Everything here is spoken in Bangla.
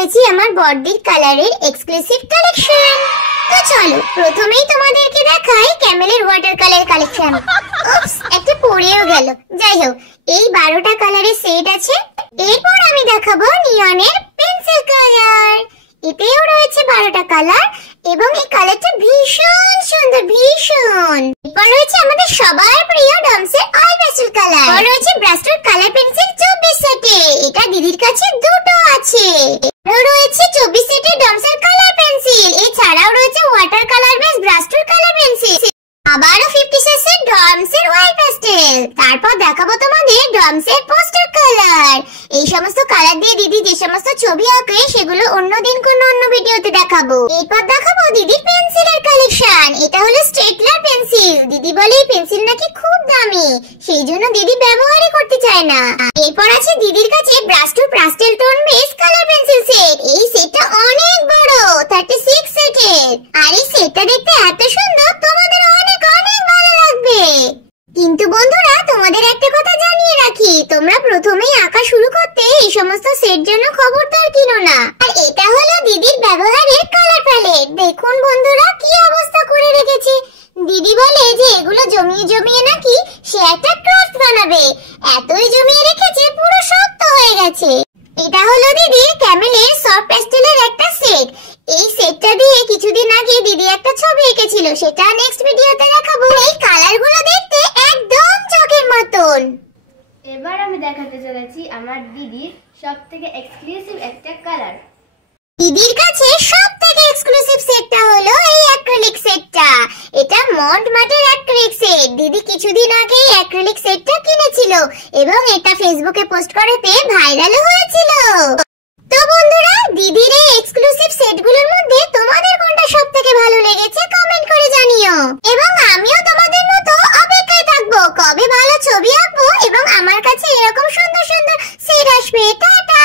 চলেছি আমার বড়দির কালারের এক্সক্লুসিভ কালেকশন। তো চলো প্রথমেই তোমাদেরকে দেখাই ক্যামেলের ওয়াটার কালার কালেকশন। উপস, একটা পড়েও গেল। যাই হোক, এই 12টা কালারের সেট আছে। এরপর আমি দেখাবো নিয়নের পেন্সিল কালার। এতেও রয়েছে 12টা কালার এবং এই কালারটা ভীষণ সুন্দর, ভীষণ। এরপর রয়েছে আমাদের সবার প্রিয় ডমসের অয়েল পেস্টেল কালার। এরপর রয়েছে ব্রাস্টার কালার পেন্সিল 24 সেটে। এটা দিদির কাছে দুটো আছে। এরপর রয়েছে 24 সেটে ডমসের কালার পেন্সিল। এছাড়াও রয়েছে ওয়াটার কালার বেস ব্রাস্টার কালার পেন্সিল। আবারও 50 সেট ডমসের অয়েল পেস্টেল। তারপর দেখাবো তোমাদের ডমসের পোস্টার কালার। এই সমস্ত কালার দিয়ে দিদি যে সমস্ত ছবি আঁকে সেগুলো অন্যদিন কোনো অন্য ভিডিওতে দেখাবো। এরপর দেখাবো দিদির পেন্সিলের কালেকশন। এটা হলো স্টেটলার পেন্সিল। দিদি বলে এই পেন্সিল নাকি খুব দামি, সেই জন্য দিদি ব্যবহারই করতে চায় না। এরপর আছে দিদির কাছে Brustro pastel tone base colour pencil set. এই সেটটা অনেক বড়, 36 সেটের। আর এই সেটটা দেখতে এত সুন্দর, তোমাদের অনেক অনেক ভালো লাগবে। কিন্তু বন্ধুরা, তোমাদের একটা কথা জানিয়ে রাখি, তোমরা প্রথমেই আঁকা শুরু করতে এই সমস্ত সেট যেন খবরদার কিনো না। আর এটা হলো দিদির ব্যবহারের কালার প্যালেট। দেখুন বন্ধুরা কি অবস্থা করে রেখেছে। দিদি বলে যে এগুলো জমিয়ে জমিয়ে নাকি সে একটা ক্রাফট বানাবে। এতই জমিয়ে রেখেছে পুরো শক্ত হয়ে গেছে। এটা হলো দিদির ক্যামেলের সফট প্যাস্টেলের একটা সেট। এই সেটটা দিয়ে কিছুদিন আগে দিদি একটা ছবি এঁকেছিল, সেটা নেক্সট ভিডিওতে দেখাবো। এই কালারগুলো দেখতে একদম চোখের মতন। এবার আমি দেখাতে চলেছি আমার দিদির সবথেকে এক্সক্লুসিভ একটা কালার। দিদির কাছে সবথেকে এক্সক্লুসিভ সেটটা হলো এই অ্যাক্রিলিক সেটটা। এটা মন্ট মাটের অ্যাক্রিলিক সেট। দিদি কিছুদিন আগে এই অ্যাক্রিলিক সেটটা কিনেছিল এবং এটা ফেসবুকে পোস্ট করাতে ভাইরালও হয়েছিল। তো বন্ধুরা, দিদির এই এক্সক্লুসিভ সেটগুলোর মধ্যে তোমাদের কোনটা সবথেকে ভালো লেগেছে কমেন্ট করে জানিও। এবং আমিও তোমাদের মতো অপেক্ষায় থাকবো কবে ভালো ছবি আঁকবো এবং আমার কাছে এরকম সুন্দর সুন্দর সেট আসবে। টাটা।